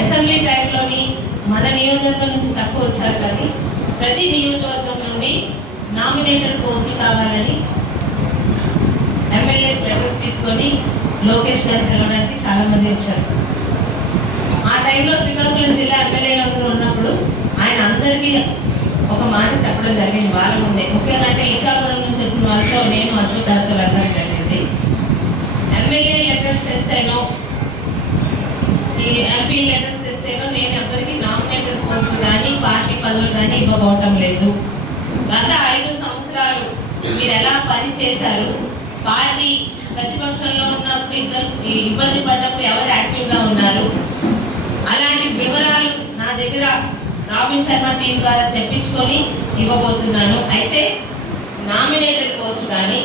Assembly టైంలోని మన నియోజకవర్గం నుంచి తక్కువ వచ్చారు కానీ ప్రతి నియోజకవర్గం నుండి నామినేటెడ్ పోస్టులు కావాలని ఎమ్మెల్యేస్ లెటర్స్ తీసుకొని లోకేష్ గారికి కలవడానికి చాలా మంది వచ్చారు. ఆ టైంలో శ్రీకాకుళం జిల్లా ఎమ్మెల్యేలు అందరూ ఉన్నప్పుడు ఆయన అందరికీ ఒక మాట చెప్పడం జరిగింది వాళ్ళ ముందే. ముఖ్యంగా అంటే ఇచ్చాపురం నుంచి వచ్చిన వాళ్ళతో నేను అశోక్ దాస్తో వెళ్ళడం జరిగింది. ఎమ్మెల్యే లెటర్స్ తెస్తేనో ఈ ఎంపీ లెటర్స్ తెస్తేనో నేను ఎవరికి నామినేటెడ్ పోస్టులు కానీ పార్టీ పదవులు కానీ ఇవ్వబోవటం లేదు. గత ఐదు సంవత్సరాలు మీరు ఎలా పని చేశారు? పార్టీ ప్రతిపక్షంలో ఉన్నప్పుడు ఇద్దరు ఇబ్బంది పడినప్పుడు ఎవరు యాక్టివ్గా ఉన్నారు? అలాంటి వివరాలు నా దగ్గర రాబిన్ శర్మ టీం ద్వారా తెప్పించుకొని ఇవ్వబోతున్నాను. అయితే నామినేటెడ్ పోస్ట్ కానీ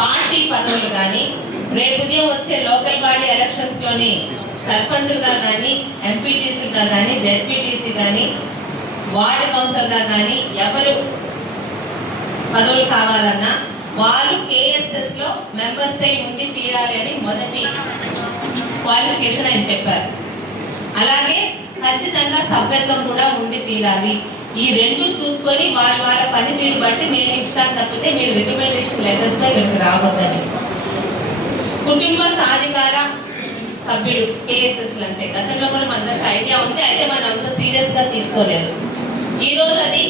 పార్టీ పదవులు కానీ రేపు ఉదయం వచ్చే లోకల్ బాడీ ఎలక్షన్స్లోని సర్పంచ్లుగా కానీ ఎంపీటీసీగా కానీ జెడ్పీటీసీ కానీ వార్డు కౌన్సిలర్గా కానీ ఎవరు పదవులు కావాలన్నా వాళ్ళు కేఎస్ఎస్లో మెంబర్స్ అయి ఉండి తీరాలి అని మొదటి క్వాలిఫికేషన్ ఆయన చెప్పారు. అలాగే ఖచ్చితంగా సభ్యత్వం కూడా ఉండి తీరాలి. ఈ రెండు చూసుకొని వారి వారి పనితీరు బట్టి నేను ఇస్తాను తప్పితే మీరు రికమెండేషన్ లెటర్స్లో రావద్దని. కుటుంబ సాధికార సభ్యుడు కేఎస్ఎస్ అంటే గతంలో కూడా మనందరికి ఐడియా ఉంది అయితే మనం అంత సీరియస్గా తీసుకోలేదు. ఈ రోజు అది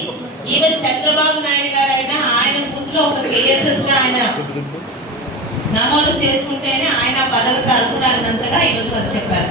ఈవెన్ చంద్రబాబు నాయుడు గారు అయినా ఆయన బూత్ ఒక కేఎస్ఎస్గా ఆయన నమోదు చేసుకుంటేనే ఆయన పదవికి అనుకున్నంతగా ఈ రోజు వచ్చి చెప్పారు.